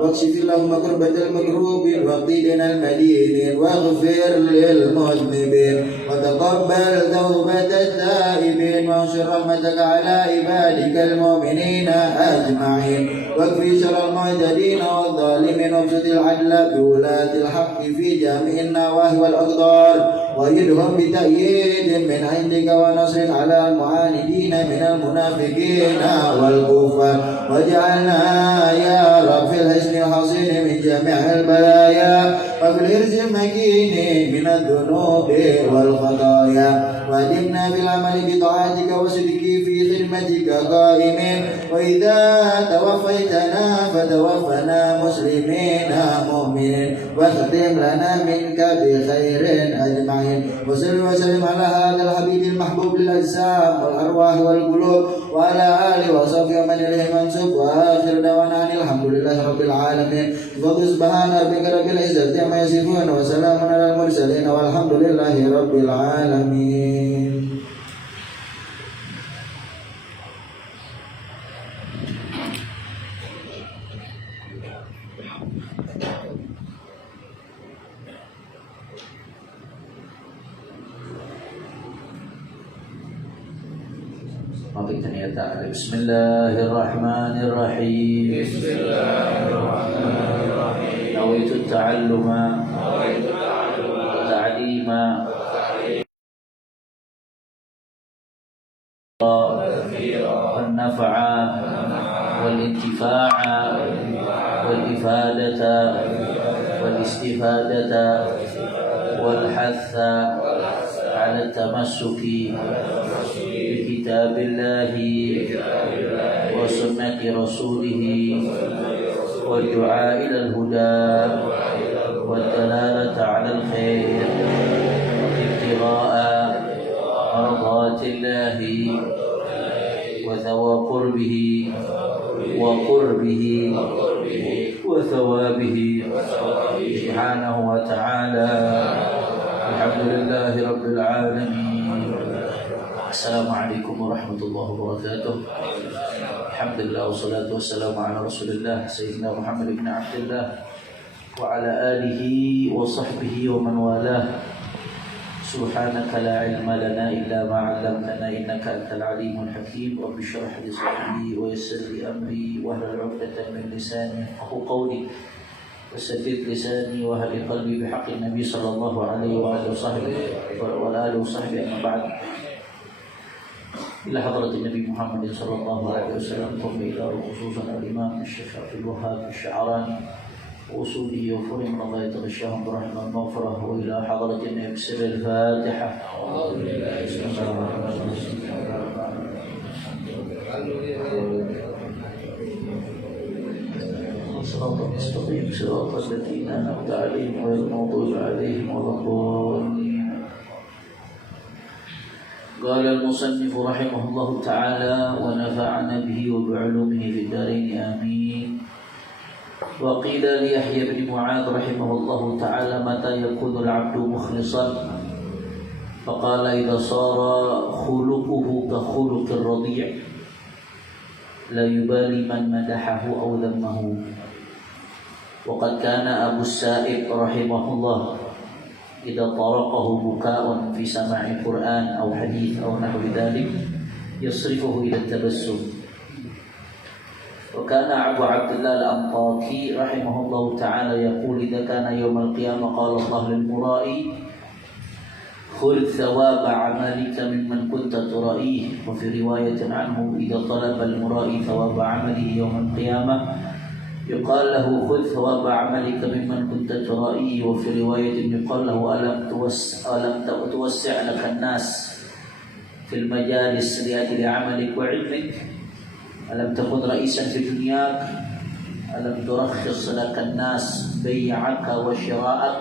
واكشف اللهم كربة المكروبين واقضي دين المدينين واغفر للمذنبين وتقبل توبة التائبين وانشر رحمتك على عبادك المؤمنين أجمعين واكفي شر المعتدين والظالمين وابسط العدل بولاة الحق في جميع النواحي والأقدار وأيدهم بتأييد من عندك ونصر على المعاندين من المنافقين والكفار واجعلنا يا رب في الحسن الحصين من جميع البلايا وفي الحرز المكين من الذنوب والخطايا وأدمنا بالعمل بطاعتك وصدق في خدمتك قائمين وإذا توفيتنا فتوفنا مسلمين مؤمنين واختم لنا منك بخير أجمعين وصل وسلم على هذا الحبيب المحبوب للأجسام والأرواح والقلوب وعلى آله وصحبه ومن إليه منسوب وآخر دعوانا أن الحمد لله رب العالمين سبحان ربك رب العزة عما يصفون وسلام على المرسلين والحمد لله رب العالمين. بسم الله الرحمن الرحيم. بسم الله الرحمن الرحيم. نويت التعلم والتعليم والنفع والانتفاع والإفادة والاستفادة والحث على التمسك بكتاب الله وسنة رسوله والدعاء إلى الهدى والدلالة على الخير ابتغاء مرضات الله وثواب قربه وقربه وثوابه سبحانه وتعالى. الحمد لله رب العالمين. السلام عليكم ورحمة الله وبركاته. الحمد لله والصلاة والسلام على رسول الله سيدنا محمد بن عبد الله وعلى آله وصحبه ومن والاه. سبحانك لا علم لنا إلا ما علمتنا إنك أنت العليم الحكيم. رب اشرح لي صدري ويسر لي أمري واحلل عقدة من لساني يفقهوا قولي وسدد لساني واهد قلبي بحق النبي صلى الله عليه وآله وصحبه أما بعد. إلى حضرة النبي محمد صلى الله عليه وسلم ثم إلى خصوصا الإمام الشيخ عبد الوهاب الشعراني وصولي وفرم الله يتغشاهم برحمة المغفرة وإلى حضرة النبي بسر الفاتحة. بسم الله الرحمن الرحيم. صراط المستقيم صراط الذين أنعمت عليهم غير المغضوب عليهم ولا الضالين. قال المصنف رحمه الله تعالى ونفعنا به وبعلومه في الدارين آمين. وقيل ليحيى بن معاذ رحمه الله تعالى متى يكون العبد مخلصا؟ فقال إذا صار خلقه كخلق الرضيع لا يبالي من مدحه أو ذمه. وقد كان أبو السائب رحمه الله إذا طرقه بكاء في سماع القرآن أو حديث أو نحو ذلك يصرفه إلى التبسم. وكان أبو عبد الله الأنطاكي رحمه الله تعالى يقول إذا كان يوم القيامة قال الله للمرائي خذ ثواب عملك ممن كنت ترائيه. وفي رواية عنه إذا طلب المرائي ثواب عمله يوم القيامة يقال له خذ ثواب عملك ممن كنت ترائيه. وفي رواية يقال له ألم توسع لك الناس في المجالس لأجل عملك وعلمك؟ ألم تكن رئيسا في دنياك؟ ألم ترخص لك الناس بيعك وشراءك؟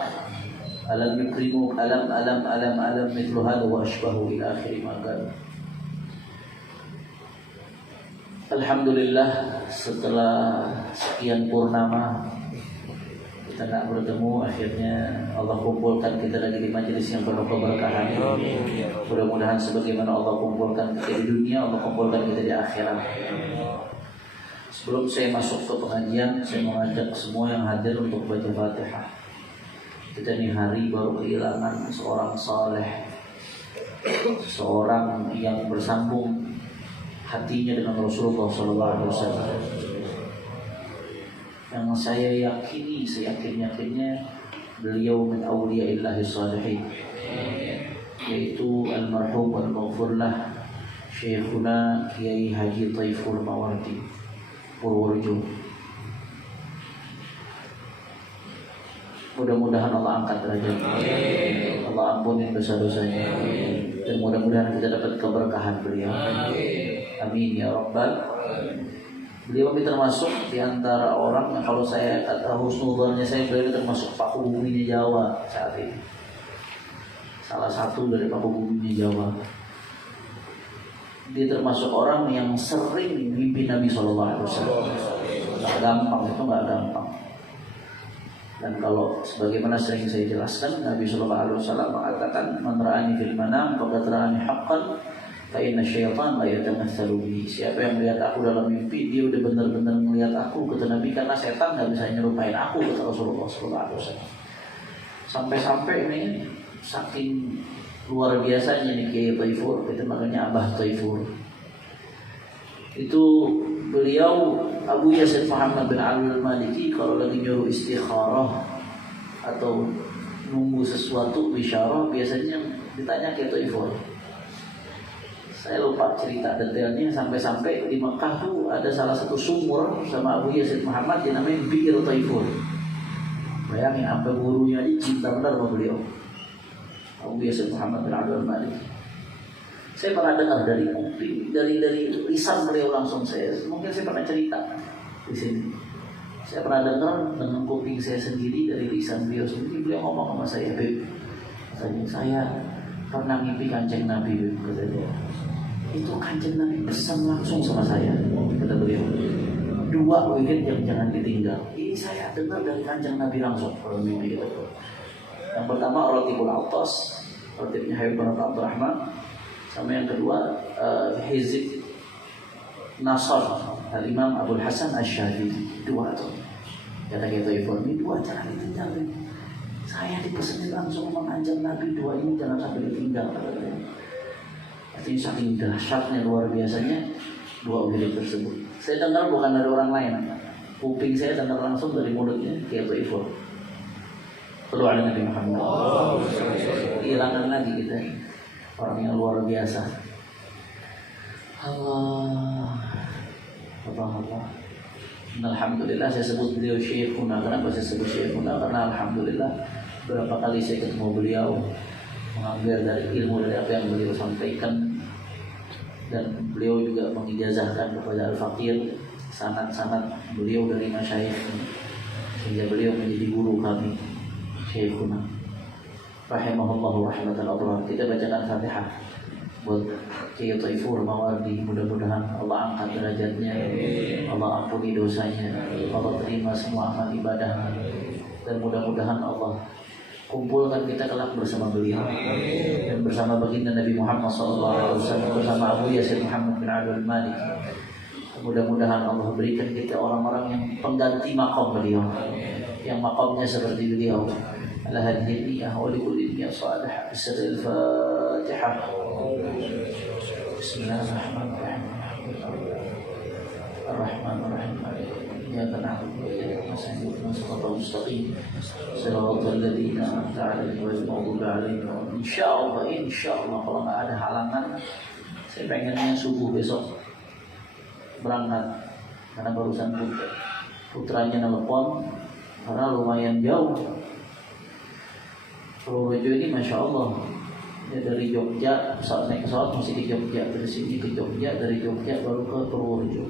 ألم يكرموك؟ ألم مثل هذا وأشبهه إلى آخر ما قال. Alhamdulillah, setelah sekian purnama kita tak bertemu, akhirnya Allah kumpulkan kita lagi di majelis yang penuh keberkahan. Mudah-mudahan sebagaimana Allah kumpulkan kita di dunia, Allah kumpulkan kita di akhirat. Sebelum saya masuk ke pengajian, saya mengajak semua yang hadir untuk baca Fatihah. Kita ini hari baru kehilangan seorang saleh, seorang yang bersambung hatinya dengan Rasulullah SAW. Yang saya yakini, seyakin-yakinnya beliau min awliyaillahi salihin, yaitu almarhum al-maghfurlah Syekhuna Kiai Haji Taiful Mawardi Purworejo. Mudah-mudahan Allah angkat derajatnya, Allah ampuni dosa-dosanya, dan mudah-mudahan kita dapat keberkahan beliau. Amin ya rabbal. Beliau ini termasuk di antara orang yang kalau saya kata husnudzonnya saya, beliau termasuk paku buminya Jawa saat ini. Salah satu dari paku buminya Jawa. Dia termasuk orang yang sering mimpi Nabi SAW. Nggak gampang, itu nggak gampang. Dan kalau sebagaimana sering saya jelaskan, Nabi SAW mengatakan, "Man ra'ani fil manam faqad ra'ani haqqan, fa inna syaitan la yatamatsalu bi." Siapa yang melihat aku dalam mimpi, dia udah benar-benar melihat aku, kata Nabi, karena setan nggak bisa nyerupain aku, kata Rasulullah SAW. Sampai-sampai ini saking luar biasanya nih Kiai Taifur, itu makanya Abah Taifur. Itu beliau Abu Yasin Muhammad bin Ali al-Maliki kalau lagi nyuruh istikharah atau nunggu sesuatu bisyarah, biasanya ditanya Kiai Taifur. Saya lupa cerita detailnya, sampai-sampai di Mekah tuh ada salah satu sumur sama Abu Yasin Muhammad yang namanya Bir Taifur. Bayangin, sampai gurunya aja cinta benar sama beliau, Abu Yasin Muhammad bin Abdul Malik. Saya pernah dengar dari lisan beliau langsung. Mungkin saya pernah cerita di sini. Saya pernah dengar dengan kuping saya sendiri dari lisan beliau sendiri. Beliau ngomong sama saya, "Beb, katanya saya pernah mimpi Kanjeng Nabi, Beb," kata dia. "Itu Kanjeng Nabi pesan langsung sama saya," kata beliau. "Dua wirid yang jangan ditinggal." Ini saya dengar dari Kanjeng Nabi langsung kalau mimpi gitu. Yang pertama Ratibul Autas, Ratibnya Habib bin Abdurrahman, sama yang kedua Hizib Nasr Al-Imam Abdul Hasan Asy-Syadili. Dua tuh. Kata kita ini dua jangan ditinggal. Saya dipesan langsung mengajar Nabi, dua ini jangan sampai ditinggal. Artinya saking dahsyatnya, luar biasanya dua wirid tersebut. Saya dengar bukan dari orang lain. Kuping saya dengar langsung dari mulutnya Kiai Taifur. Perlu ada Nabi Muhammad. Kehilangan lagi kita orang yang luar biasa. Allah. Alhamdulillah saya sebut beliau Syekhuna. Kenapa saya sebut Syekhuna? Karena alhamdulillah berapa kali saya ketemu beliau, mengambil dari ilmu dari apa yang beliau sampaikan, dan beliau juga mengijazahkan kepada Al-Faqir sanad-sanad beliau dari masyayikh, sehingga beliau menjadi guru kami Syekhuna rahimahullahu rahmatan Allah. Kita bacakan Fatihah buat Kiai Taifur Mawardi. Mudah-mudahan Allah angkat derajatnya, Allah ampuni dosanya, Allah terima semua amal ibadahnya, dan mudah-mudahan Allah kumpulkan kita kelak bersama beliau dan bersama baginda Nabi Muhammad SAW, bersama Abu Yasin Muhammad bin Abdul Malik. Mudah-mudahan Allah berikan kita orang-orang yang pengganti maqam beliau, yang maqamnya seperti beliau. على هذه النية ولكل نية صالحة بسر الفاتحة. بسم الله الرحمن الرحيم. الرحمن الرحيم. إياك نعبد وإياك نستعين اهدنا الصراط المستقيم صراط الذين أنعمت عليهم غير المغضوب عليهم. Insyaallah kalau nggak ada halangan, saya pengennya subuh besok berangkat, karena barusan putranya nelpon karena lumayan jauh. Purworejo ini Masya Allah, ya dari Jogja, naik pesawat masih di Jogja, dari sini ke Jogja, dari Jogja baru ke Purworejo.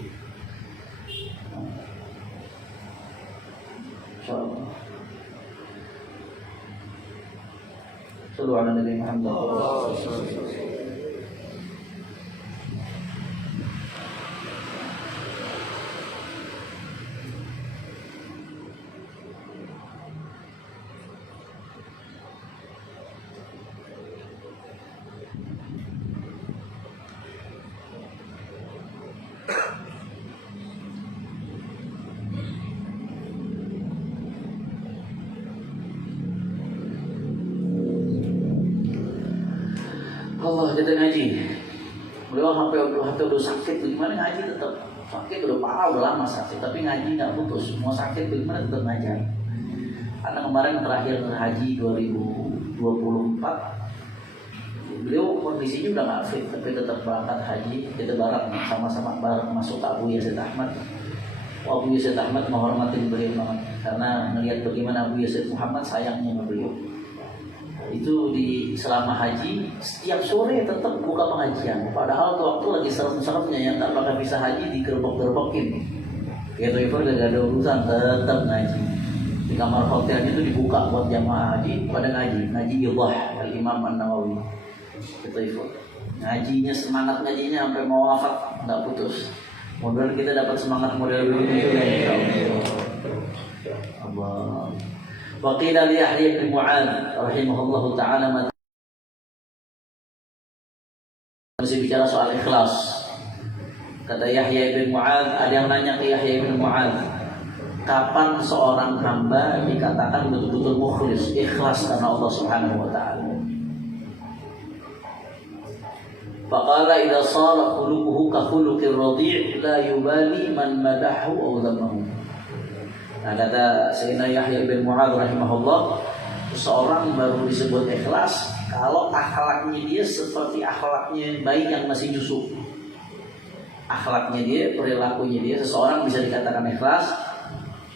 Masya Allah. Sallu ala Nabi Muhammad. kita ngaji. Beliau sampai udah sakit, gimana ngaji tetap sakit, udah parah, udah lama sakit, tapi ngaji nggak putus. Mau sakit bagaimana tetap ngajar. Karena kemarin terakhir haji 2024, beliau kondisinya udah nggak fit, tapi tetap berangkat haji. Kita bareng sama-sama bareng masuk ke Abu Yazid Ahmad. Abu Yazid Ahmad menghormatin beliau banget karena melihat bagaimana Abu Yazid Muhammad sayangnya sama beliau. Itu di selama haji setiap sore tetap buka pengajian. Padahal tuh waktu lagi serem-seremnya yang tak bakal bisa haji digerbek-gerbekin. Gitu itu gak ada urusan, tetap ngaji. Di kamar hotelnya itu dibuka buat jamaah haji pada ngaji Idah Al-Imam An-Nawawi. Gitu itu. Ngajinya, semangat ngajinya sampai mau wafat nggak putus. Mudah-mudahan kita dapat semangat model begini juga insyaallah. Wa qila li Yahya bin Mu'adz rahimahullahu taala, masih bicara soal ikhlas. Kata Yahya bin Mu'adz, ada yang nanya ke Yahya bin Mu'adz, kapan seorang hamba dikatakan betul-betul mukhlis, ikhlas karena Allah Subhanahu wa taala? Faqala idza sara khuluquhu ka khuluqir radhi' la yubali man madahu aw dhammahu. Nah, kata Sayyidina Yahya bin Mu'adz rahimahullah, seorang baru disebut ikhlas kalau akhlaknya dia seperti akhlaknya bayi yang masih nyusu. Akhlaknya dia, perilakunya dia, seseorang bisa dikatakan ikhlas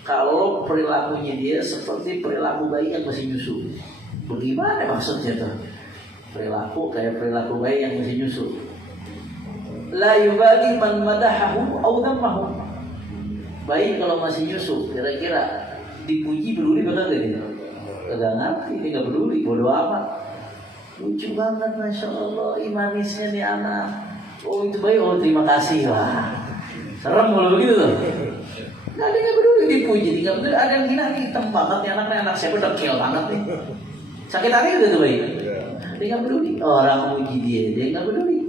kalau perilakunya dia seperti perilaku bayi yang masih nyusu. Bagaimana maksudnya tuh? Perilaku kayak perilaku bayi yang masih nyusu. La yubali man madahahu aw dhammahu. Bayi kalau masih nyusu, kira-kira dipuji peduli bakal gak dia? Kagak ngerti, dia gak peduli, bodo amat. Lucu banget, Masya Allah, imanisnya nih anak. Oh itu bayi, oh terima kasih. Wah, serem kalau begitu tuh. Nah, dia gak peduli, dipuji, dia gak peduli. Ada yang gila nih, hitam banget nih anak saya udah kill banget nih. Sakit hati gitu tuh bayi. Dia gak peduli. Orang muji dia gak peduli.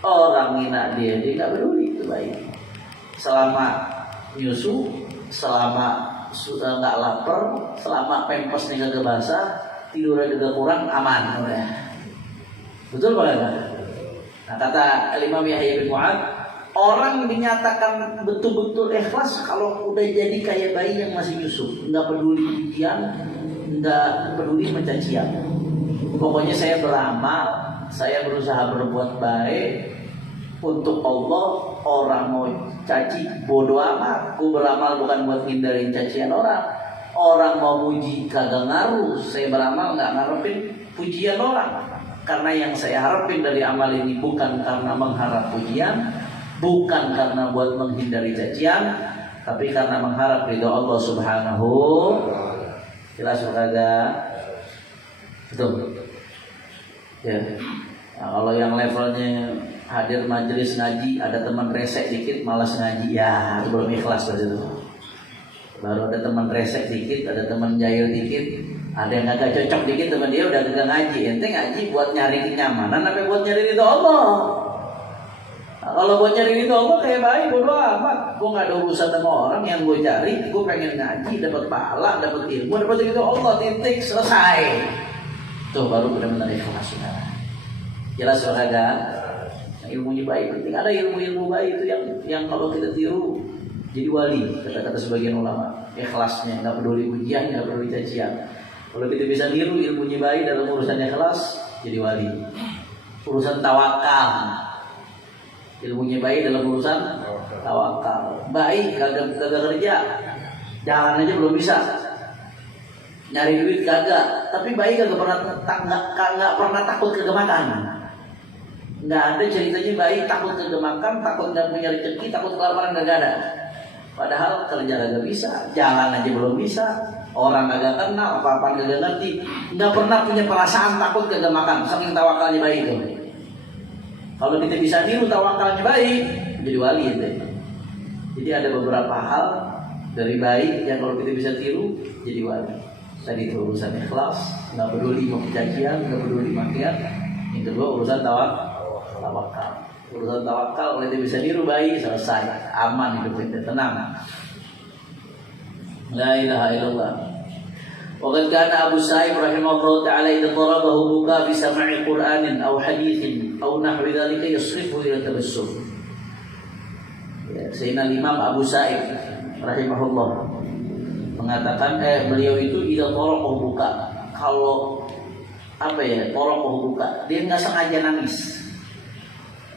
Orang hina dia gak peduli, itu bayi. Selama nyusu, selama nggak lapar, selama pampasnya kagak basah, tidurnya juga kurang, aman udah. Betul Pak? Nah, kata Imam Yahya bin Mu'adz, orang dinyatakan betul-betul ikhlas kalau udah jadi kayak bayi yang masih nyusu, nggak peduli pujian, nggak peduli pencacian. Pokoknya saya beramal, saya berusaha berbuat baik untuk Allah. Orang mau caci bodoh amat, aku beramal bukan buat hindarin cacian orang. Orang mau muji kagak ngaruh, saya beramal nggak ngarepin pujian orang. Karena yang saya harapin dari amal ini bukan karena mengharap pujian, bukan karena buat menghindari cacian, tapi karena mengharap ridho Allah Subhanahu. Jelas kagak? Betul. Ya. Nah, kalau yang levelnya hadir majelis ngaji, ada teman resek dikit, malas ngaji, ya itu belum ikhlas berarti itu. Baru ada teman resek dikit, ada teman jahil dikit, ada yang agak cocok dikit teman dia udah kagak ngaji. Ente ngaji buat nyari kenyamanan, apa buat nyari ridho Allah? Nah, kalau buat nyari ridho Allah kayak baik, bodo amat. Gue nggak ada urusan sama orang yang gue cari, gue pengen ngaji, dapat pahala, dapat ilmu, dapat ridho Allah, titik, selesai. Tuh baru benar-benar ikhlas. Jelas kagak? Ilmunya baik penting. Ada ilmu-ilmu baik itu yang kalau kita tiru jadi wali, kata-kata sebagian ulama. Ikhlasnya, nggak peduli pujian, nggak peduli cacian. Kalau kita bisa tiru ilmunya baik dalam urusan ikhlas, jadi wali. Urusan tawakal, ilmunya baik dalam urusan tawakal. Baik kagak kerja, jalan aja belum bisa. Nyari duit kagak, tapi baik kagak pernah takut kegemakan. Nggak ada ceritanya bayi takut kegemakan, takut nggak punya rezeki, takut kelaparan, nggak ada. Padahal kerja nggak bisa, jalan aja belum bisa, orang nggak kenal, apa-apa nggak ngerti, nggak pernah punya perasaan takut kegemakan, saking tawakalnya bayi itu. Kalau kita bisa tiru tawakalnya bayi, jadi wali itu. Jadi ada beberapa hal dari bayi yang kalau kita bisa tiru, jadi wali. Tadi itu urusan ikhlas, nggak peduli mau cacian, nggak peduli makian. Yang kedua urusan tawakal. Urusan tawakal kalau dia bisa niru bayi, selesai, aman hidup kita, tenang. La ilaha illallah. Waqad kana Abu Sa'ib rahimahullah ta'ala idza darabahu buka fi sam'i Qur'anin aw haditsin aw nahwi dzalika yasrifu ila tabassum. Sayyidina Imam Abu Sa'ib rahimahullah mengatakan beliau itu idza darabahu buka, kalau darabahu buka, dia enggak sengaja nangis.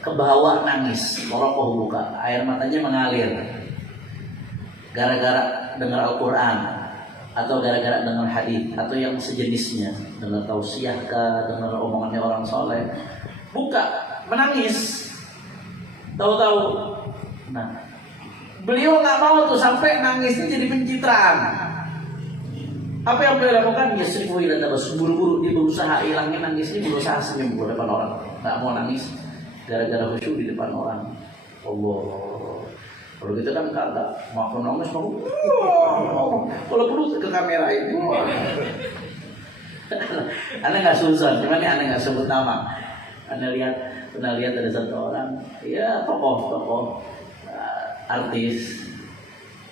Kebawa nangis, darabahu buka, air matanya mengalir. Gara-gara dengar Al-Qur'an atau gara-gara dengar hadis atau yang sejenisnya, dengar tausiah kah, dengar omongannya orang soleh, buka menangis, tahu-tahu. Nah, beliau nggak mau tuh sampai nangisnya jadi pencitraan. Apa yang beliau lakukan? Ya seribu ila tabassum, buru-buru dia berusaha hilangin nangisnya, berusaha senyum di depan orang, nggak mau nangis gara-gara khusyuk di depan orang. Allah. Kalau gitu kan kagak mau nangis mau. Kalau perlu ke kamera ini. Anda nggak susah, cuman ya Anda nggak sebut nama. Anda pernah lihat ada satu orang, ya tokoh artis.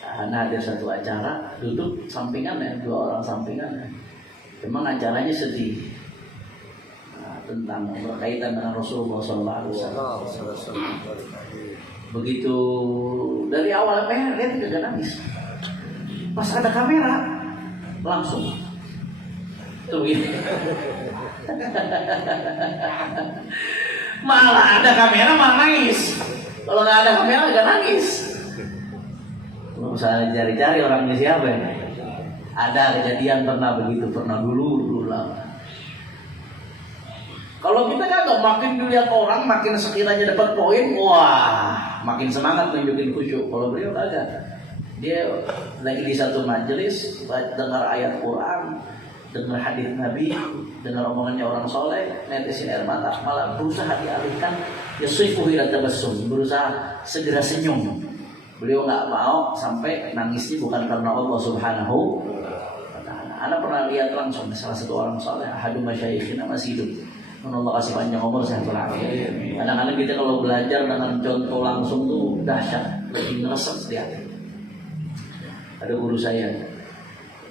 Anda ada satu acara, duduk sampingan ya, 2 orang sampingan ya. Memang acaranya sedih. Tentang berkaitan dengan Rasulullah SAW. Begitu dari awal dia tidak nangis. Pas ada kamera langsung tuh gitu. Malah ada kamera malah nangis. Kalau nggak ada kamera nggak nangis. Usah cari-cari orangnya siapa ya. Ada kejadian pernah begitu, pernah dulu lama. Kalau kita kagak, makin dilihat orang, makin sekiranya dapat poin, wah, makin semangat nunjukin khusyuk. Kalau beliau kagak, dia lagi di satu majelis, dengar ayat Quran, dengar hadis Nabi, dengar omongannya orang soleh, netesin air mata, malah berusaha dialihkan, yasifu ila tabassum, berusaha segera senyum. Beliau nggak mau sampai nangisnya bukan karena Allah Subhanahu wa Ta'ala. Anda pernah lihat langsung salah satu orang soleh, ahadu masyayikhina masih hidup. Allah kasih panjang umur, sehat walafiat. Kadang-kadang kita kalau belajar dengan contoh langsung tuh dahsyat, lebih ngeresep dia. Ada guru saya,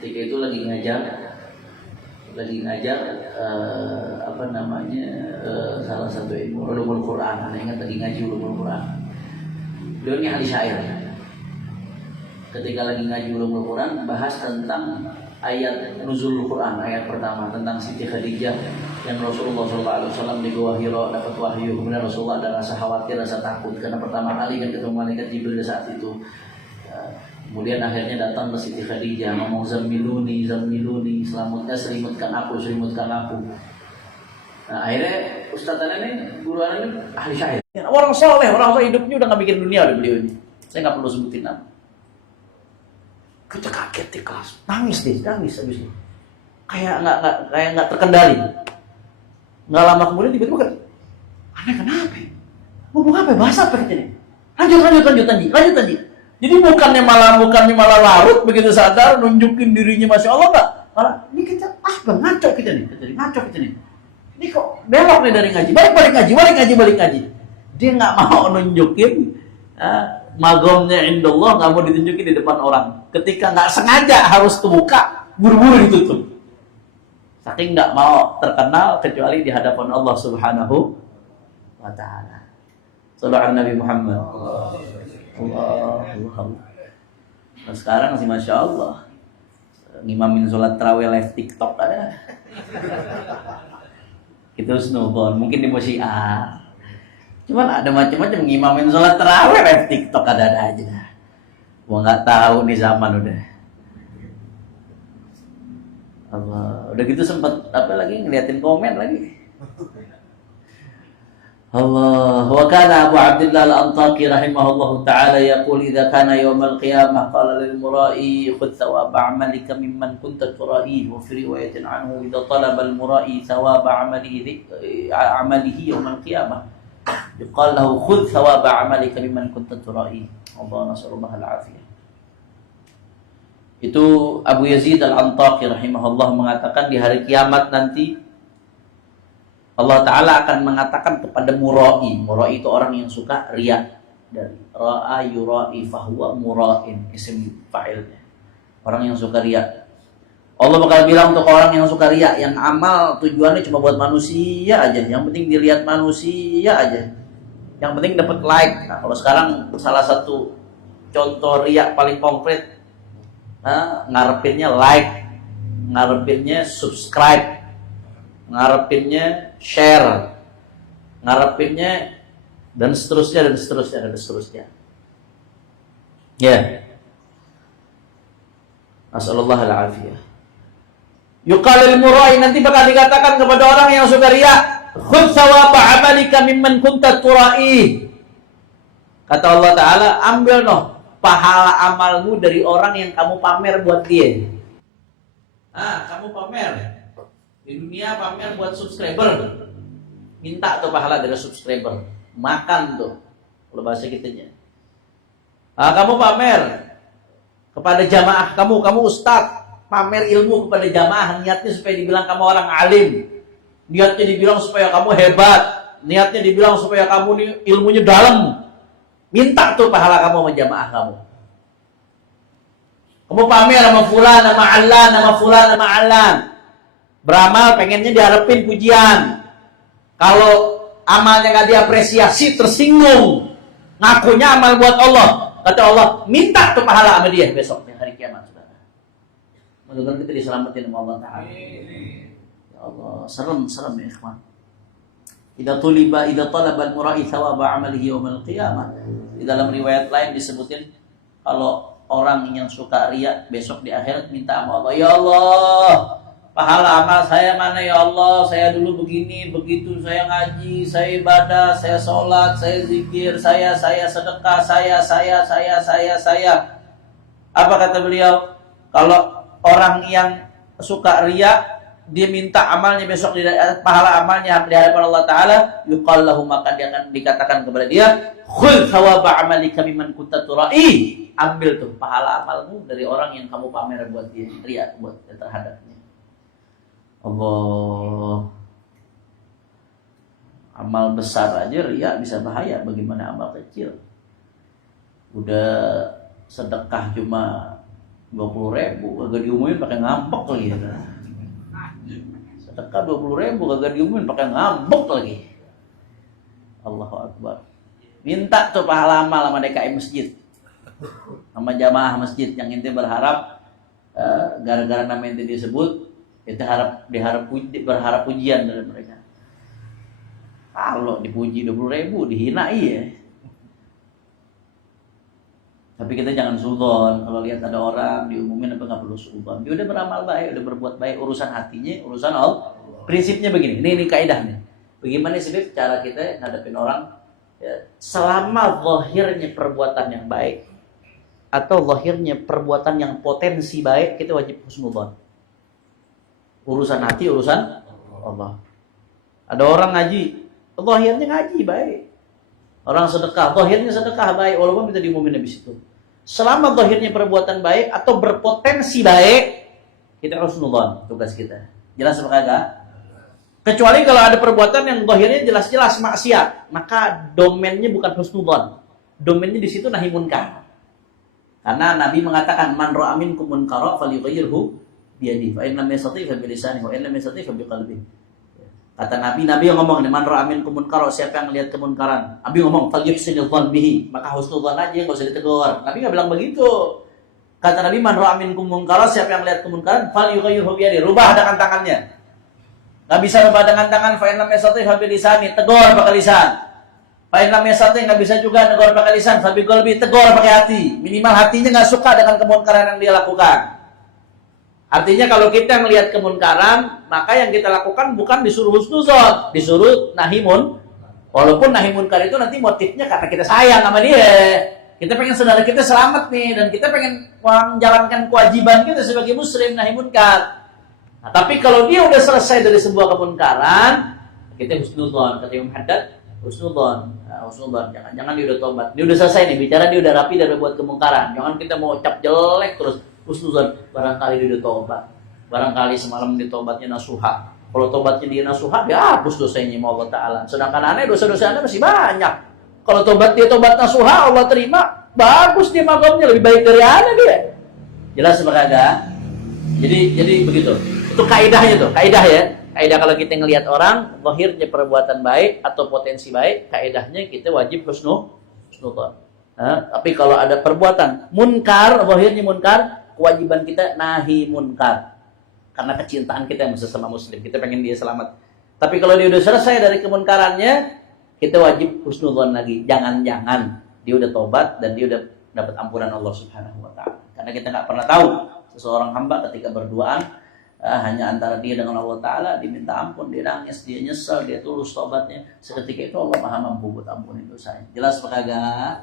ketika itu lagi ngajar salah satu ilmu ulumul Quran. Anda ingat lagi ngaji ulumul Quran. Beliau ini ahli syair. Ketika lagi ngaji ulumul Quran, bahas tentang ayat nuzul Quran, ayat pertama tentang Siti Khadijah yang Rasulullah SAW di Gua Hira dapat wahyu. Kemudian Rasulullah ada rasa khawatir, rasa takut karena pertama kali kan ketemu malaikat Jibril saat itu. Kemudian akhirnya datang ke Siti Khadijah ngomong zammiluni, selimutkan aku. Nah, akhirnya Ustaz ini, guru ini ahli syair. Orang soleh, orang hidupnya udah nggak bikin dunia oleh beliau ini. Saya nggak perlu sebutin nama. Kita kaget di kelas, nangis habis itu. Kayak nggak terkendali. Nggak lama kemudian tiba-tiba kan, aneh kenapa? Ngomong apa? Bahasa apa kita nih? Lanjut Anji. Jadi bukannya malah larut begitu sadar nunjukin dirinya masya Allah nggak? Malah ini kita ngaco kita nih. Ini kok belok nih dari ngaji, balik ngaji. Dia nggak mau nunjukin magomnya indallah, nggak mau ditunjukin di depan orang. Ketika nggak sengaja harus terbuka, buru-buru ditutup. Saking nggak mau terkenal kecuali di hadapan Allah Subhanahu wa Ta'ala. Sallallahu Nabi Muhammad. Allah. Nah, sekarang sih masya Allah, ngimamin sholat tarawih live TikTok ada. Itu snowball, mungkin di Syiah. Cuman ada macam-macam ngimamin sholat tarawih live TikTok ada aja. Gua nggak tahu nih zaman udah. Allah, udah gitu sempat ngeliatin komen lagi. Allah, wa kana Abu Abdullah Al-Antaqi rahimahullahu ta'ala yaqul idza kana yawm al-qiyamah qala lil mura'i khudh thawab 'amalika mimman kunta tura'i wa fi riwayatin anhu idza talaba al-mura'i thawab 'amalihi yawm al-qiyamah yuqal lahu khudh thawab 'amalika mimman kunta tura'i. Allah nasallallahu al-'afiyah. Itu Abu Yazid Al-Antaqi rahimahullah mengatakan di hari kiamat nanti Allah Ta'ala akan mengatakan kepada mura'i. Mura'i itu orang yang suka riya. Dari ra'a yura'i fahuwa mura'in, isim fa'ilnya. Orang yang suka riya. Allah bakal bilang untuk orang yang suka riya, yang amal tujuannya cuma buat manusia aja, yang penting dilihat manusia aja, yang penting dapat like. Nah, kalau sekarang salah satu contoh riya paling konkret, ngarepinnya like, ngarepinnya subscribe, ngarepinnya share, ngarepinnya dan seterusnya dan seterusnya dan seterusnya. Ya. Nasallallahu alaihi. Yuqalil murai, nanti bakal dikatakan kepada orang yang suka riya, khudh thawaba amalika mimman kunta turai. Kata Allah Ta'ala, ambil pahala amalmu dari orang yang kamu pamer buat dia. Kamu pamer di dunia, pamer buat subscriber, minta tuh pahala dari subscriber, makan tuh kalau bahasa kitanya. Kamu pamer kepada jamaah kamu ustadz, pamer ilmu kepada jamaah, niatnya supaya dibilang kamu orang alim, niatnya dibilang supaya kamu hebat, niatnya dibilang supaya kamu nih ilmunya dalam. Minta tuh pahala kamu sama jamaah kamu. Kamu pamer sama fulan, sama alan, sama fulan, sama alan, beramal pengennya diharapin pujian. Kalau amalnya nggak diapresiasi, tersinggung, ngakunya amal buat Allah. Kata Allah, minta tuh pahala sama dia besok di hari kiamat. Mudah-mudahan kita diselamatin sama Allah Ta'ala. Ya Allah, serem ya ikhwan. Idza talaba al-mura'i thawaba 'amalihi yaumil qiyamah. Di dalam riwayat lain disebutin kalau orang yang suka riya besok di akhirat minta sama Allah, ya Allah, pahala amal saya mana ya Allah? Saya dulu begini, begitu, saya ngaji, saya ibadah, saya sholat, saya zikir, saya sedekah, saya. Apa kata beliau? Kalau orang yang suka riya, dia minta amalnya besok pahala amalnya di hadapan Allah Ta'ala, yuqal lahu, maka dia akan dikatakan kepada dia, khudh thawaba amalika mimman kunta turai. Ambil tuh pahala amalmu dari orang yang kamu pamer buat dia, riya buat terhadapnya. Allah, amal besar aja riya bisa bahaya, bagaimana amal kecil? Udah sedekah cuma 20.000, kagak diumumin pakai ngambek lagi. Sedekah 20.000 kagak diumumin pakai ngambek lagi. Allahu Akbar. Minta tuh pahala amal sama DKI masjid, sama jamaah masjid yang ente berharap gara-gara nama ente disebut, ente berharap pujian dari mereka. Kalau dipuji 20.000 dihina iya. Tapi kita jangan suudzon. Kalau lihat ada orang diumumin apa, nggak perlu suudzon. Dia udah beramal baik, udah berbuat baik, urusan hatinya, urusan Allah. Prinsipnya begini, ini kaidah nih. Bagaimana sih cara kita ngadepin orang? Ya, selama zahirnya perbuatan yang baik atau zahirnya perbuatan yang potensi baik, kita wajib husnudzon. Urusan hati, urusan Allah. Ada orang ngaji, zahirnya ngaji baik. Orang sedekah, zahirnya sedekah baik, walaupun kita diumumin habis itu. Selama zahirnya perbuatan baik atau berpotensi baik, kita husnudzon, tugas kita. Jelas apa kagak? Kecuali kalau ada perbuatan yang zahirnya jelas-jelas maksiat, maka domainnya bukan husnudzon. Domainnya di situ nahi munkar. Karena Nabi mengatakan, man ra'a minkum munkara falyughayyirhu bi yadihi, fa in lam yastati' fa bi lisanihi, wa in lam yastati' fa bi qalbihi. Kata Nabi yang ngomong, man ra'a minkum munkara, siapa yang melihat kemunkaran, Nabi ngomong, falyuhsinil dzan bihi, maka husnudzon aja, enggak usah ditegur. Nabi enggak bilang begitu. Kata Nabi, man ra'a minkum munkara, siapa yang melihat kemunkaran, falyughayyirhu bi yadihi, rubah dengan tangannya. Enggak bisa rubah dengan tangan, fa in lam yastati' fa bi lisani, tegur pakai lisan. Fa in lam yastati', enggak bisa juga tegur pakai lisan, fa bi qalbi, tegur pakai hati. Minimal hatinya enggak suka dengan kemunkaran yang dia lakukan. Artinya kalau kita melihat kemunkaran, maka yang kita lakukan bukan disuruh husnuzon, disuruh nahimun. Walaupun nahimun munkar itu nanti motifnya karena kita sayang sama dia. Kita pengen saudara kita selamat nih, dan kita pengen menjalankan kewajiban kita sebagai muslim nahimun munkar. Nah, tapi kalau dia udah selesai dari sebuah kemunkaran, kita husnuzon. Kata Imam Haddad, husnuzon. Nah, husnuzon, jangan dia udah tobat. Dia udah selesai nih, bicara dia udah rapi dari buat kemungkaran. Jangan kita mau cap jelek terus. Husnuzon, barangkali dia udah tobat, barangkali semalam dia tobatnya nasuha. Kalau tobatnya dia nasuha, dia hapus dosanya sama Allah Ta'ala. Sedangkan aneh dosa-dosa aneh masih banyak. Kalau tobat dia tobat nasuha, Allah terima, bagus dia makamnya, lebih baik dari aneh dia. Jelas apa kagak? Jadi begitu. Itu kaidahnya tuh, kaidah ya. Kaidah kalau kita ngelihat orang zahirnya perbuatan baik atau potensi baik, kaidahnya kita wajib husnudzon. Tapi kalau ada perbuatan munkar, zahirnya munkar, kewajiban kita nahi munkar. Karena kecintaan kita yang sesama muslim, kita pengen dia selamat. Tapi kalau dia udah selesai dari kemunkarannya, kita wajib husnudzon lagi. Jangan-jangan dia udah tobat dan dia udah dapat ampunan Allah Subhanahu wa taala. Karena kita nggak pernah tahu seseorang hamba ketika berduaan hanya antara dia dengan Allah Ta'ala, diminta ampun, dia nangis, dia nyesal, dia tulus tobatnya, seketika itu Allah Maha mampu buat ampunin dosanya. Jelas apa kagak?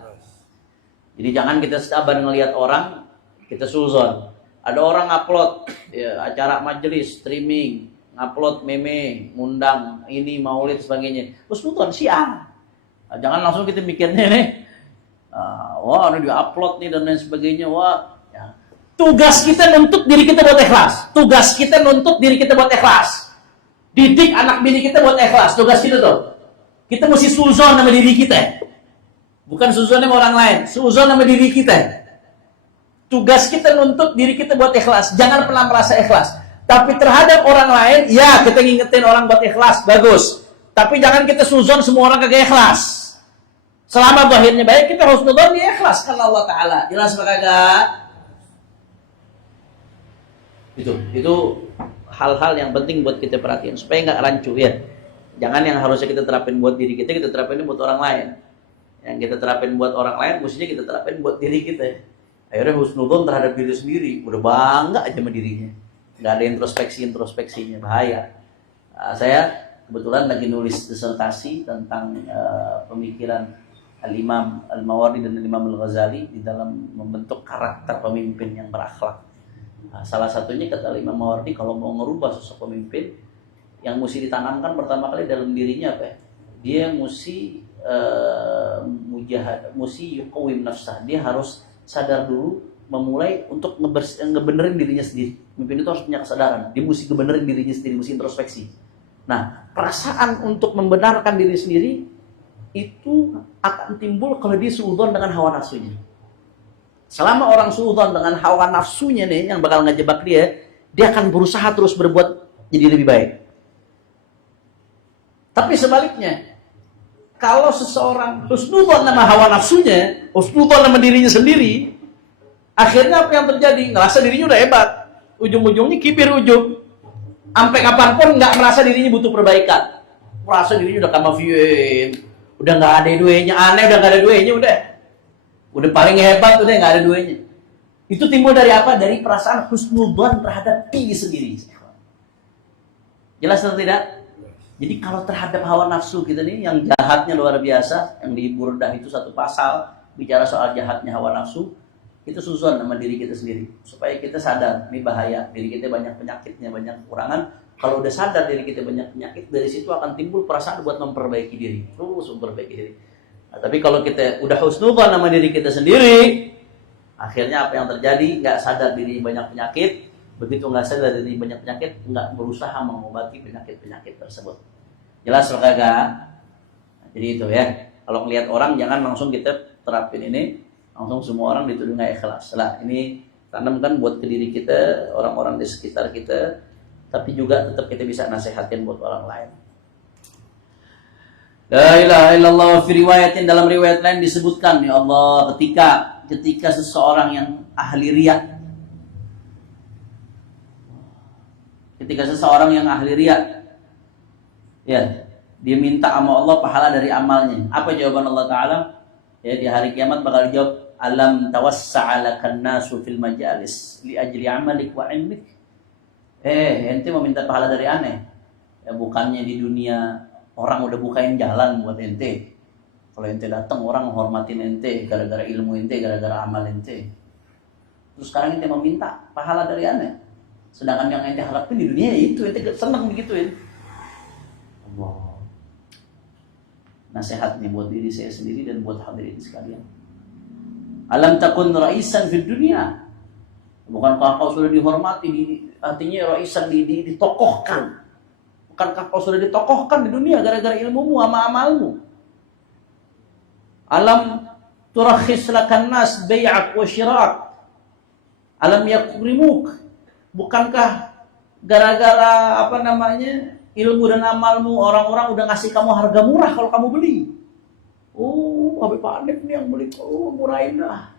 Jadi jangan kita sabar ngelihat orang, kita suzon. Ada orang upload ya, acara majelis, streaming, upload meme, ngundang ini maulid sebagainya, terus nonton siang. Jangan langsung kita mikirnya nih, wah ini dia upload nih dan lain sebagainya, wah. Tugas kita nuntut diri kita buat ikhlas. Tugas kita nuntut diri kita buat ikhlas. Didik anak bini kita buat ikhlas. Tugas kita tuh. Kita mesti suzon sama diri kita. Bukan suzon sama orang lain. Suzon sama diri kita. Tugas kita nuntut diri kita buat ikhlas. Jangan pernah merasa ikhlas. Tapi terhadap orang lain, ya kita ngingetin orang buat ikhlas. Bagus. Tapi jangan kita suzon semua orang kagak ikhlas. Selama zahirnya baik, kita harus nuzon dia ikhlas. Karena Allah Ta'ala. Jelas apa kagak? Itu hal-hal yang penting buat kita perhatiin supaya nggak rancu ya. Jangan yang harusnya kita terapin buat diri kita terapin buat orang lain. Yang kita terapin buat orang lain, mestinya kita terapin buat diri kita. Akhirnya husnudzon terhadap diri sendiri, udah bangga aja sama dirinya. Nggak ada introspeksinya, bahaya. Saya kebetulan lagi nulis disertasi tentang pemikiran Al-Imam Al-Mawardi dan Al-Imam Al-Ghazali di dalam membentuk karakter pemimpin yang berakhlak. Nah, salah satunya kata Imam Mawardi, kalau mau merubah sosok pemimpin, yang mesti ditanamkan pertama kali dalam dirinya apa ya? Dia mesti mesti yuqawim nafsah. Dia harus sadar dulu, memulai untuk ngebenerin dirinya sendiri. Pemimpin itu harus punya kesadaran. Dia mesti ngebenerin dirinya sendiri, mesti introspeksi. Nah, perasaan untuk membenarkan diri sendiri itu akan timbul kalau dia suudzon dengan hawa nafsunya. Selama orang suudzon dengan hawa nafsunya nih yang bakal ngejebak dia akan berusaha terus berbuat jadi lebih baik. Tapi sebaliknya, kalau seseorang husnudzon sama hawa nafsunya, husnudzon sama dirinya sendiri, akhirnya apa yang terjadi? Ngerasa dirinya udah hebat, ujung-ujungnya kibir ujung. Sampai kapanpun nggak merasa dirinya butuh perbaikan, merasa dirinya udah kamafiin, udah nggak ada duanya, aneh udah nggak ada duanya, udah paling hebat, udah nggak ada duanya. Itu timbul dari apa? Dari perasaan husnudzon terhadap diri sendiri. Jelas atau tidak? Jadi kalau terhadap hawa nafsu kita nih, yang jahatnya luar biasa, yang di Burdah itu satu pasal bicara soal jahatnya hawa nafsu, itu suzon sama diri kita sendiri. Supaya kita sadar, ini bahaya, diri kita banyak penyakitnya, banyak kekurangan. Kalau udah sadar diri kita banyak penyakit, dari situ akan timbul perasaan buat memperbaiki diri, terus memperbaiki diri. Nah, tapi kalau kita udah husnudzon sama diri kita sendiri, akhirnya apa yang terjadi? Nggak sadar diri banyak penyakit. Begitu nggak sadar diri banyak penyakit, nggak berusaha mengobati penyakit-penyakit tersebut. Jelas loh kagak? Nah, jadi itu ya. Kalau ngelihat orang jangan langsung kita terapin ini, langsung semua orang dituduh nggak ikhlas. Lah ini tanamkan buat ke diri kita, orang-orang di sekitar kita, tapi juga tetap kita bisa nasihatin buat orang lain. La ilaha illallah. Fi riwayatin, dalam riwayat lain disebutkan, ya Allah, ketika seseorang yang ahli riya, ya, dia minta sama Allah pahala dari amalnya. Apa jawaban Allah Ta'ala? Ya, di hari kiamat bakal dijawab, alam tawassa'alakan nasu fil majalis li ajli amalik wa ilmik. Ente mau minta pahala dari aneh? Ya, bukannya di dunia orang udah bukain jalan buat ente. Kalau ente datang orang menghormatin ente gara-gara ilmu ente, gara-gara amal ente. Terus sekarang ente mau minta pahala dari aneh. Sedangkan yang ente harapin di dunia itu, ente senang begituin. Allah. Nasihat nih buat diri saya sendiri dan buat hadirin sekalian. Alam takun raisan fid dunia. Bukankah kau sudah dihormati, artinya raisan ditokohkan. Bukankah kau sudah ditokohkan di dunia gara-gara ilmumu sama amalmu? Alam turakhis lakan nas bai'ak wa syirak. Alam yakrimuk. Bukankah gara-gara ilmu dan amalmu orang-orang udah ngasih kamu harga murah kalau kamu beli? Oh, Habib Hanif nih yang beli, murahin dah.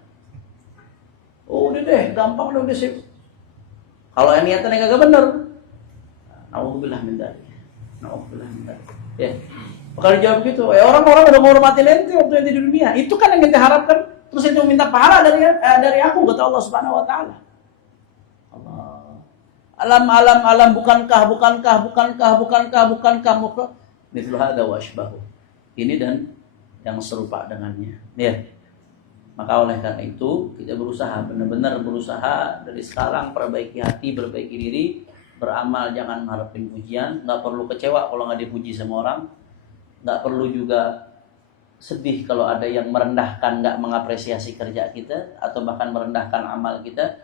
Oh, udah deh, gampang udah sih. Kalau yang niatnya kagak bener, nauzubillah min dzalik. Nauzubillah min dzalik. Ya. Bakal dijawab gitu. Orang-orang udah menghormati ente waktu ente di dunia. Itu kan yang ente harapkan. Terus ente minta pahala dari aku, kata Allah Subhanahu wa taala. Alam, bukankah mithlu hadza wa asbahu. Ini dan yang serupa dengannya. Ya. Maka oleh karena itu kita benar-benar berusaha dari sekarang perbaiki hati, perbaiki diri, beramal jangan mengharapin pujian, nggak perlu kecewa kalau nggak dipuji sama orang, nggak perlu juga sedih kalau ada yang merendahkan, nggak mengapresiasi kerja kita atau bahkan merendahkan amal kita.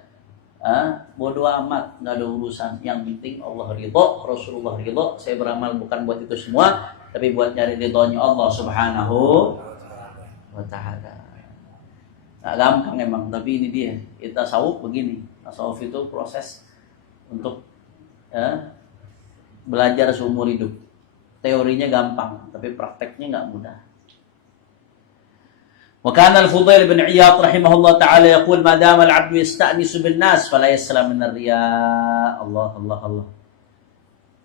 Bodoh amat, nggak ada urusan. Yang penting Allah ridho, Rasulullah ridho. Saya beramal bukan buat itu semua, tapi buat nyari ridhonya Allah Subhanahu wa ta'ala. Nggak gampang emang, tapi ini dia. Tasawuf begini. Tasawuf itu proses untuk belajar seumur hidup. Teorinya gampang, tapi prakteknya nggak mudah. وكان الفضيل بن عياض رحمه الله تعالى يقول ما دام العبد يستأنس بالناس فلا يسلم من الرياء. الله الله الله.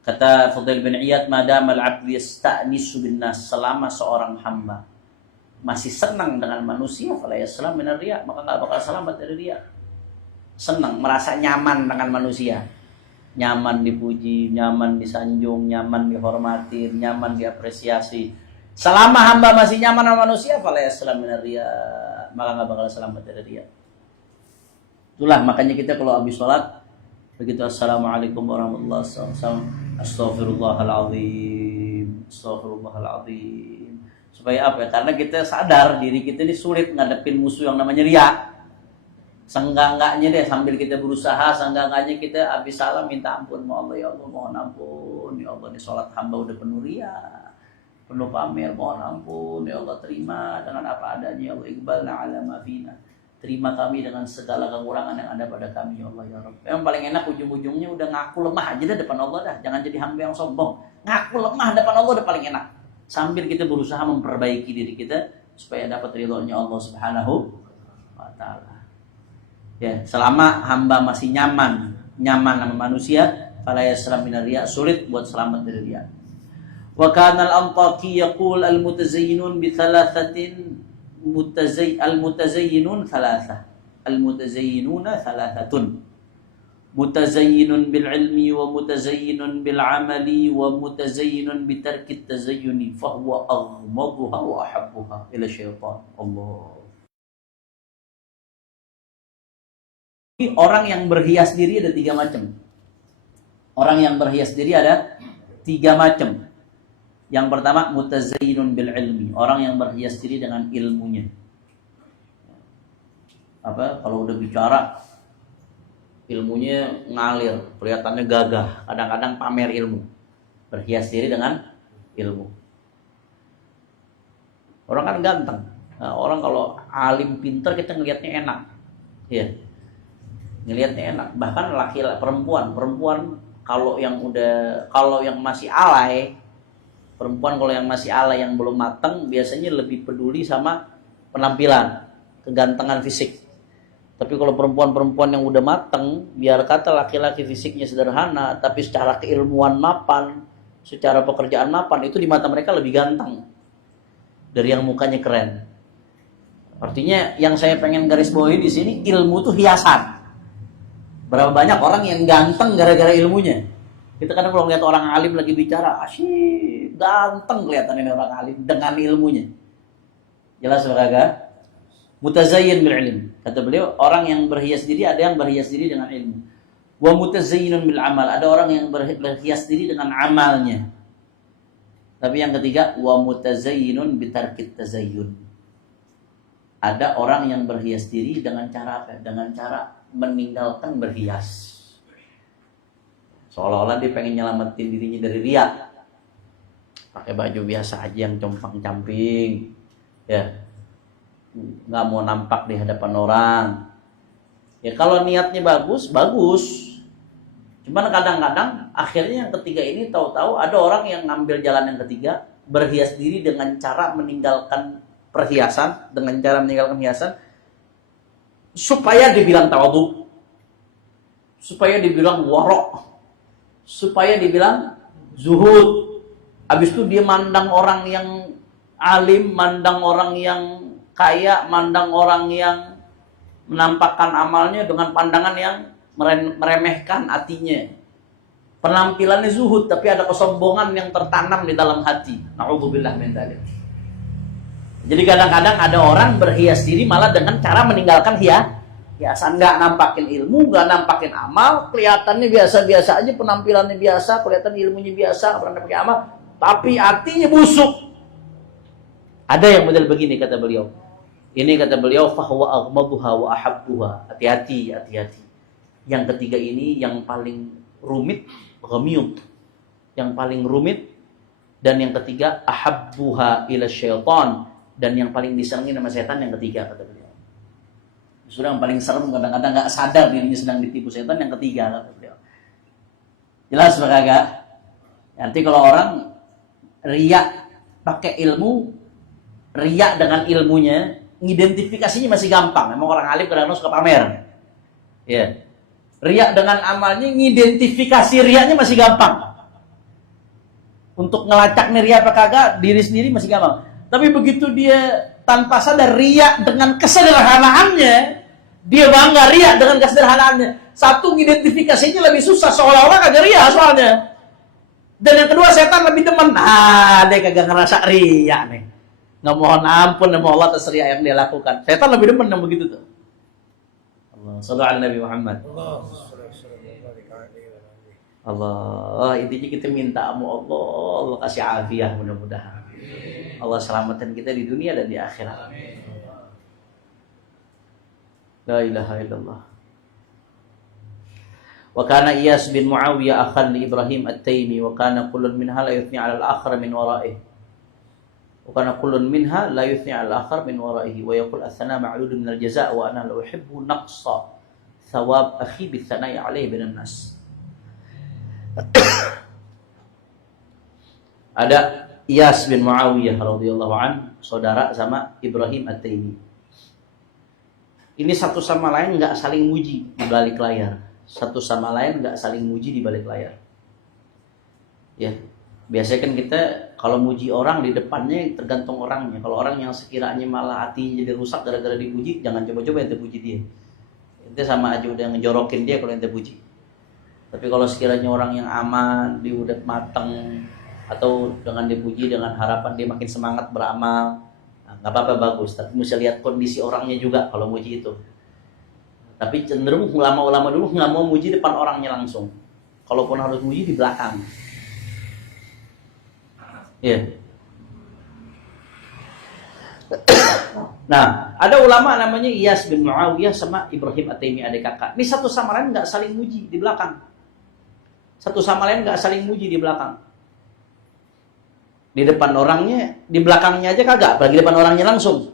Kata Fudail bin Iyad, ma damal abdu yasta'nisu bin nas, selama seorang hamba masih senang dengan manusia, fala yaslam min riya, maka enggak bakal selamat dari riya. Senang, merasa nyaman dengan manusia. Nyaman dipuji, nyaman disanjung, nyaman dihormati, nyaman diapresiasi. Selama hamba masih nyaman dengan manusia, fala yaslam min riya, maka enggak bakal selamat dari riya. Itulah makanya kita kalau habis sholat begitu assalamualaikum warahmatullahi wabarakatuh, astagfirullahaladzim, astagfirullahaladzim. Supaya apa ya? Karena kita sadar diri kita ini sulit ngadepin musuh yang namanya riya. Seenggak-enggaknya deh sambil kita berusaha, seenggak-enggaknya kita habis salam minta ampun, ya Allah mohon ampun, ya Allah ini sholat hamba udah penuh riya, penuh pamer, mohon ampun, ya Allah terima dengan apa adanya, ya Allah iqbalna ala ma fina. Terima kami dengan segala kekurangan yang ada pada kami, ya Allah ya Rabb. Yang paling enak ujung-ujungnya udah ngaku lemah aja dah depan Allah dah. Jangan jadi hamba yang sombong. Ngaku lemah depan Allah udah paling enak. Sambil kita berusaha memperbaiki diri kita supaya dapat ridhonya Allah Subhanahu wa taala. Ya, selama hamba masih nyaman sama manusia, fala yaslam min riya, sulit buat selamat dari riya. Wa kana al-Antaqi yaqul al-mutazayyinun bi thalathatin al-mutazayyinun thalatha. Al-mutazayyinuna thalathatun. Mutazayyinun bil ilmi wa mutazayyinun bil amali wa mutazayyinun bi tarki at-tazayyuni fa huwa aghmaduha wa ahabbuha ila syaitan. Allah. Orang yang berhias diri ada 3 macam. Orang yang berhias diri ada 3 macam. Yang pertama mutazayyinun bil ilmi, orang yang berhias diri dengan ilmunya. Kalau udah bicara ilmunya ngalir, kelihatannya gagah, kadang-kadang pamer ilmu. Berhias diri dengan ilmu. Orang kan ganteng. Nah, orang kalau alim pintar kita ngelihatnya enak. Ya. Ngelihatnya enak. Bahkan laki-laki perempuan kalau yang masih alay, perempuan kalau yang masih alay yang belum matang biasanya lebih peduli sama penampilan, kegantengan fisik. Tapi kalau perempuan-perempuan yang udah matang, biar kata laki-laki fisiknya sederhana, tapi secara keilmuan mapan, secara pekerjaan mapan, itu di mata mereka lebih ganteng dari yang mukanya keren. Artinya yang saya pengen garis bawahi di sini, ilmu itu hiasan. Berapa banyak orang yang ganteng gara-gara ilmunya. Kita kadang kalau lihat orang alim lagi bicara, asyik ganteng kelihatan ini orang alim dengan ilmunya. Jelas kagak? Mutazayyin bil ilm. Kata beliau, orang yang berhias diri ada yang berhias diri dengan ilmu. Wa mutazayyinun bil amal, ada orang yang berhias diri dengan amalnya. Tapi yang ketiga, wa mutazayyinun bi tarkit tazayyun. Ada orang yang berhias diri dengan cara apa? Dengan cara meninggalkan berhias. Seolah-olah dia pengen nyelamatin dirinya dari riya. Pakai baju biasa aja yang compang-camping. Ya. Nggak mau nampak di hadapan orang. Ya kalau niatnya bagus. Cuman kadang-kadang akhirnya yang ketiga ini tahu-tahu ada orang yang ngambil jalan yang ketiga, berhias diri dengan cara meninggalkan perhiasan, dengan cara meninggalkan hiasan supaya dibilang tawadhu, supaya dibilang warok, supaya dibilang zuhud. Habis itu dia mandang orang yang alim, mandang orang yang kaya, mandang orang yang menampakkan amalnya dengan pandangan yang meremehkan hatinya. Penampilannya zuhud, tapi ada kesombongan yang tertanam di dalam hati. Na'udzubillah min dzalik. Jadi kadang-kadang ada orang berhias diri malah dengan cara meninggalkan hiasan, nggak nampakin ilmu, nggak nampakin amal, kelihatannya biasa-biasa aja, penampilannya biasa, kelihatan ilmunya biasa, pernah pakai amal, tapi hatinya busuk. Ada yang model begini kata beliau. Ini kata beliau, fahuwa aghmaduha wa ahabbuha. Hati-hati, hati-hati. Yang ketiga ini yang paling rumit, ghamiyud. Yang paling rumit. Dan yang ketiga, ahabbuha ila syaitan. Dan yang paling disenangi sama setan yang ketiga kata beliau. Sudah yang paling serem kadang-kadang nggak sadar dirinya sedang ditipu setan yang ketiga kata beliau. Jelas kagak? Nanti kalau orang riya pakai ilmu, riya dengan ilmunya, ngidentifikasinya masih gampang. Memang orang alim kadang-kadang suka pamer. Ya. Riya dengan amalnya, ngidentifikasi riyanya masih gampang. Untuk ngelacak nih riya apa kagak, diri sendiri masih gampang. Tapi begitu dia tanpa sadar riya dengan kesederhanaannya, dia bangga riya dengan kesederhanaannya. Satu, ngidentifikasinya lebih susah, seolah-olah kagak riya soalnya. Dan yang kedua, setan lebih demen. Dia kagak ngerasa riya nih. Nggak mohon ampun sama Allah atas riya yang dia lakukan. Setan lebih demen yang begitu tuh. Allah, sallallahu alaihi Nabi Muhammad. Allah, intinya kita minta sama Allah, Allah kasih afiah mudah-mudahan. Allah selamatkan kita di dunia dan di akhirat. La ilaha illallah. Wa kana Iyas bin Muawiyah akhan li Ibrahim At-Taimi wa kana kullun minha la yuthni 'ala al-akhar min wara'ihi. وكان كل منها لا يثني على الآخر من ورائه ويقول الثناء معلول من الجزاء وأنا لا أحب نقص ثواب أخي بالثناء عليه بين الناس. Ada Iyas bin Muawiyah radhiyallahu an, saudara sama Ibrahim At-Taimi. Ini satu sama lain nggak saling muji di balik layar. Satu sama lain nggak saling muji di balik layar. Ya. Biasanya kan kita kalau muji orang di depannya tergantung orangnya. Kalau orang yang sekiranya malah hatinya jadi rusak gara-gara dipuji, jangan coba-coba ente puji dia. Ente sama aja udah ngejorokin dia kalau ente puji. Tapi kalau sekiranya orang yang aman, dia udah mateng, atau dengan dipuji dengan harapan dia makin semangat beramal, nggak apa-apa, bagus. Tapi mesti lihat kondisi orangnya juga kalau muji itu. Tapi cenderung ulama-ulama dulu nggak mau muji depan orangnya langsung. Kalaupun harus muji di belakang. Ya. Nah, ada ulama namanya Iyas bin Muawiyah sama Ibrahim At-Taimi, adik kakak. Ini satu sama lain nggak saling muji di belakang. Satu sama lain nggak saling muji di belakang. Di depan orangnya, di belakangnya aja kagak, apalagi depan orangnya langsung.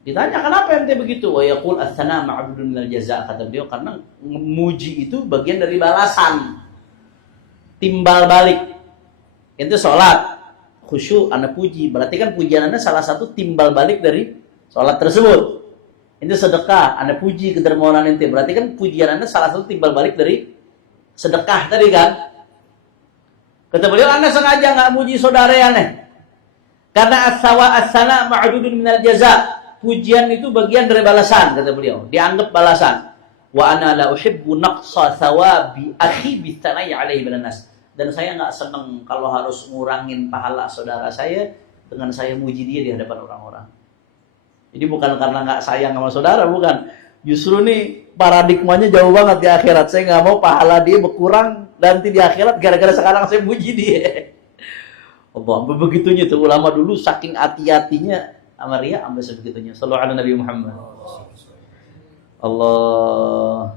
Ditanya kenapa ente begitu? Wa yaqul ats-tsana ma'budun minal jaza, kata dia, karena muji itu bagian dari balasan. Timbal balik. Itu sholat, khusyuk, anda puji. Berarti kan pujian anda salah satu timbal balik dari sholat tersebut. Itu sedekah, anda puji kedermawanan ente. Berarti kan pujian anda salah satu timbal balik dari sedekah tadi kan. Kata beliau, anda sengaja nggak muji saudara anda. Karena as-sana ma'dudun minal jaza. Pujian itu bagian dari balasan, kata beliau. Dianggap balasan. Wa ana la uhibbu naqsa thawabi akhi bitana'i alaihi bin nas. Dan saya nggak seneng kalau harus ngurangin pahala saudara saya dengan saya muji dia di hadapan orang-orang. Jadi bukan karena nggak sayang sama saudara, bukan. Justru nih paradigmanya jauh banget di akhirat. Saya nggak mau pahala dia berkurang nanti di akhirat gara-gara sekarang saya muji dia. Allah, begitunya tuh ulama dulu saking hati-hatinya sama riya sampai sebegitunya. Shallallahu alaihi Nabi Muhammad. Allah,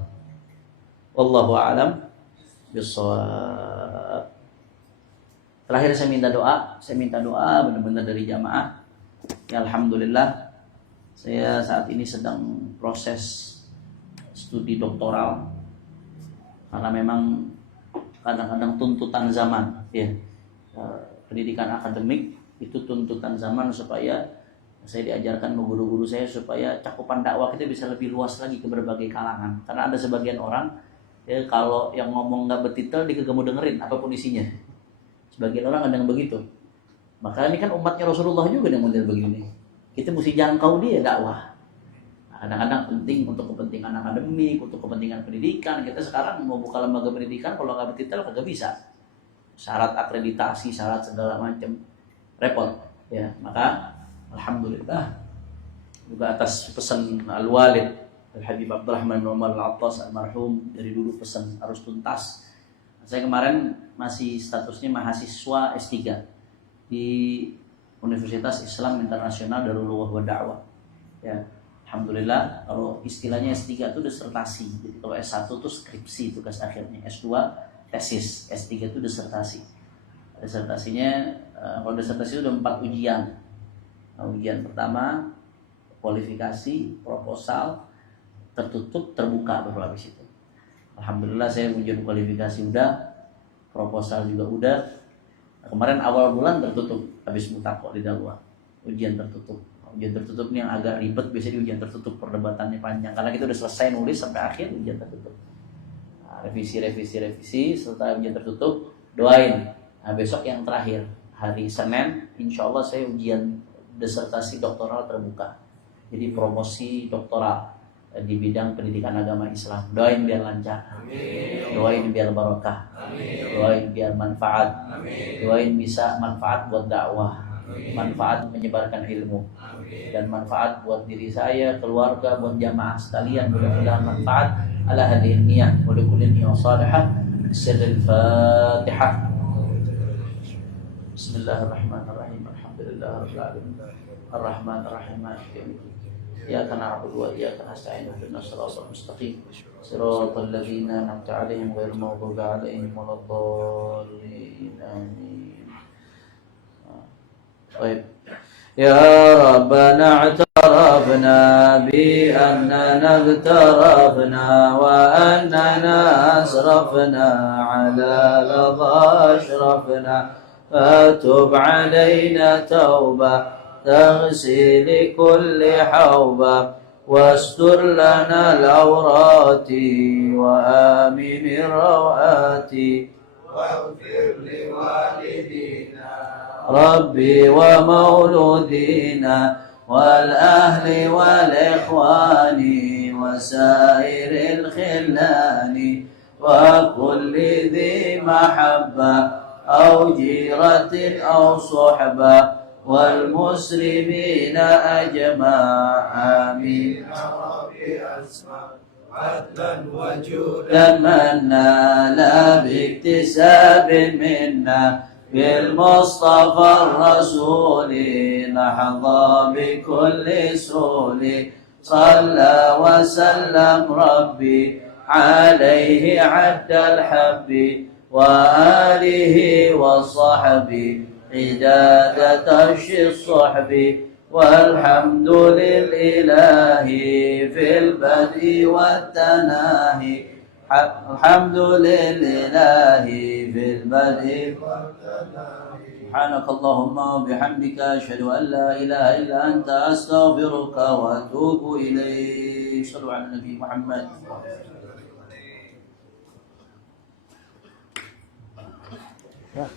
wallahu a'lam bishawab. Terakhir saya minta doa benar-benar dari jamaah. Ya, alhamdulillah saya saat ini sedang proses studi doktoral. karena memang kadang-kadang tuntutan zaman, ya. Pendidikan akademik itu tuntutan zaman supaya saya diajarkan guru-guru saya supaya cakupan dakwah kita bisa lebih luas lagi ke berbagai kalangan. Karena ada sebagian orang ya kalau yang ngomong nggak bertitel dia kagak mau dengerin apapun isinya. Sebagian orang ada yang begitu. Maka ini kan umatnya Rasulullah juga yang model begini. Kita mesti jangkau dia dakwah. Kadang-kadang penting untuk kepentingan akademik, untuk kepentingan pendidikan. Kita sekarang mau buka lembaga pendidikan kalau nggak bertitel kagak bisa. Syarat akreditasi, syarat segala macam repot. Ya, maka alhamdulillah juga atas pesan Al-Walid Al-Habib Abdurrahman bin Umar Al-Attas almarhum dari dulu pesan harus tuntas. Saya kemarin masih statusnya mahasiswa S3 di Universitas Islam Internasional Darul Uwah wa Da'wah. Ya, alhamdulillah kalau istilahnya S3 itu disertasi. Jadi kalau S1 itu skripsi tugas akhirnya, S2 tesis, S3 itu disertasi. Disertasinya kalau disertasi itu udah 4 ujian. Nah, ujian pertama kualifikasi, proposal, tertutup, terbuka baru habis itu. Alhamdulillah saya ujian kualifikasi udah, proposal juga udah. Nah, kemarin awal bulan tertutup habis mutaqo di Dalwa. Ujian tertutup. Ujian tertutup ini yang agak ribet, biasanya di ujian tertutup perdebatannya panjang karena kita udah selesai nulis sampai akhir ujian tertutup. Nah, revisi setelah ujian tertutup doain. Nah, besok yang terakhir hari Senin insya Allah saya ujian disertasi doktoral terbuka. Jadi promosi doktoral di bidang pendidikan agama Islam. Doain biar lancar. Amin. Doain biar barokah. Amin. Doain biar manfaat. Amin. Doain bisa manfaat buat dakwah. Amin. Manfaat menyebarkan ilmu. Amin. Dan manfaat buat diri saya, keluarga, buat jamaah sekalian. Mudah-mudahan manfaat ala hadhihi niyah wa likulli niyyah salihah. Sirrul Fatihah. Bismillahirrahmanirrahim. Alhamdulillahirabbil alamin. Ar-Rahmanir Rahim. Maliki yaumiddin. Iyyaka na'budu wa iyyaka nasta'in. Ihdinas siratal mustaqim. Siratal ladzina an'amta 'alaihim ghairil maghdubi 'alaihim waladdallin. Amin. Baik. Ya Rabbana i'tarafna bi annana i'tarafna wa annana asrafna 'ala ladha ashrafna. فتب علينا توبة تغسل كل حوبة واستر لنا العورات وآمن الروآت واغفر لوالدينا ربي ومولودينا والأهل والإخوان وسائر الخلان وكل ذي محبة أو جيرة أو صحبة والمسلمين أجمع آمين. ربي أسمع عدلا وجودا منا لا باكتساب منا بالمصطفى الرسول نحظى بكل سول صلى وسلم ربي عليه عد الحب وآله وصحبه عدادة الصحب والحمد لله في البدء والتناهي الحمد لله في البدء والتناهي سبحانك اللهم وبحمدك أشهد أن لا إله إلا أنت أستغفرك وأتوب إليك. صلوا على النبي محمد. Ya.